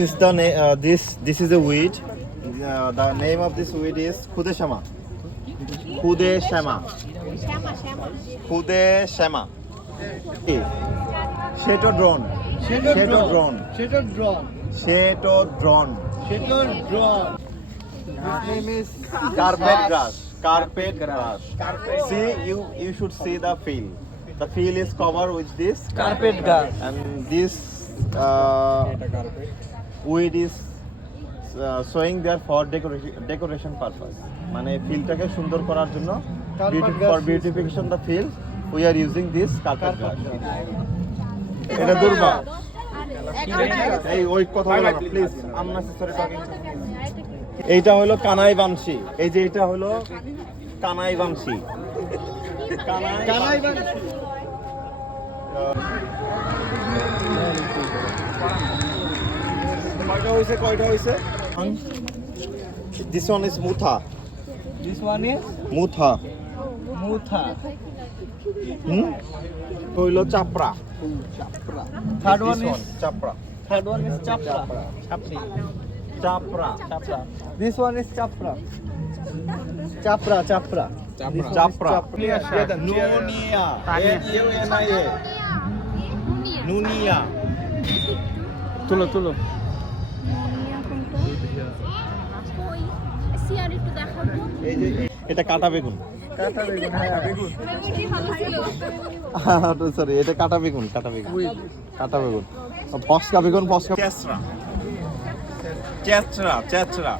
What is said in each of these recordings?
This is a weed. The name of this weed is Khudeshama. Khudeshama. Khudeshama. Shetodron. Shetodron. Shetodron. Shetodron. Shetodron. His name is carpet grass. Carpet grass. See, you should see the field. The field is covered with this Carpet grass. and this weed is showing there for decoration purpose. মানে ফিল্ডটাকে সুন্দর করার জন্য for beautification the field we are using this carpet grass. এটা দুর্বা এই ওই কথা বলো please unnecessary talking. এইটা হলো কানাই বানশি, এই যে এটা হলো কানাই বানশি। কানাই বানশি কয়টা হইছে? This one is mutha. This one is Mutha. Mutha. হইলো চাপড়া। Third one is Chapra. Third one is chapra. Chapra. This one is chapra. Chapra. Chapra. Nunia. N-U-N-I-A. নুনিয়া। তুলো এই যে এটা কাটা বেগুন। সরি এটা কাটা বেগুন। পস্কা বেগুন। চেচরা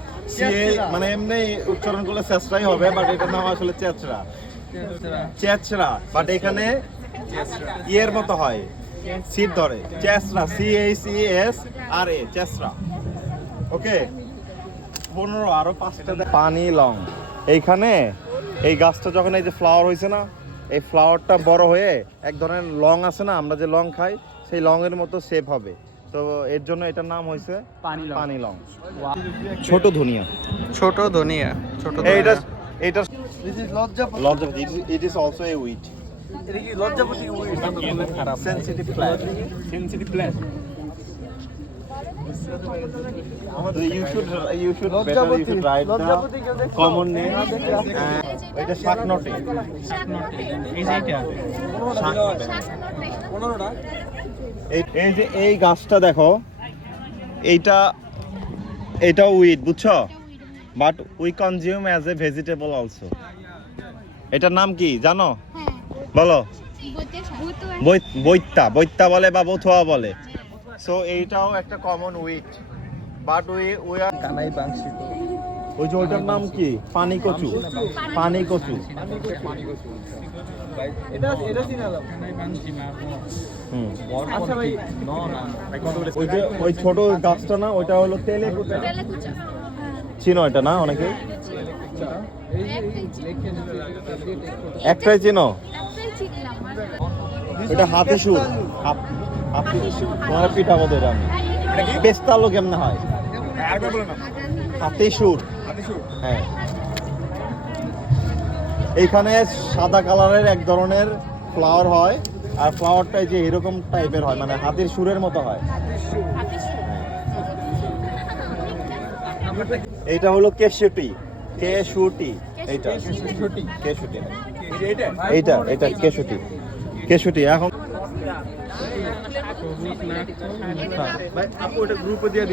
মানে এমনি উচ্চারণ করলে চেচরাই হবে, বাট এটার নাম আসলে চেচরা বাট এখানে ইয়ের মতো হয়, সিট ধরে। চেচরা, CHESRA, চেচরা। ওকে 15 আরো 5টা পানি লং। এইখানে এই গাছটা যখন এই যে ফ্লাওয়ার হয়েছে না, এই ফ্লাওয়ারটা বড় হয়ে এক ধরনের লং আছে না, আমরা যে লং খাই সেই লং এর মতো শেপ হবে, তো এর জন্য এটার নাম হয়েছে পানি লং। ছোট ধনিয়া। এটা This is lojjapati. it is also a wheat. It is lojjapati weed. Sensitive plant. You should write the common name. এটা শাকনটে। এই যে এই গাছটা দেখো, এইটা উইড, বুঝছো? But we consume as a vegetable also. এটার নাম কি জানো? বলো। বৈত্যা বলে বা বথুয়া বলে। সো এইটাও একটা common weed, but we are কানাই বাংশি। ওই যে ওইটার নাম কি? পানি কচু। এটা চিনালাম। আচ্ছা ভাই, ওই যে ওই ছোট গাছটা না, ওইটা হলো তেলেকুচা। চিনো এটা না অনেকে? একটাই চিনো? এটা হাতি সুর। তোমার পিঠা বোধ এটা আমি পেস্তা আলু কেমন হয়? হাতি সুর। হ্যাঁ, এইখানে সাদা কালারের এক ধরনের ফ্লাওয়ার হয়, আর ফ্লাওয়ারটা যে এরকম টাইপের হয়, মানে হাতির সুরের মতো হয়। এইটা হলো কেশুটি। এইটা কেশুটি। এখন আপু এটা গ্রুপে দিয়ে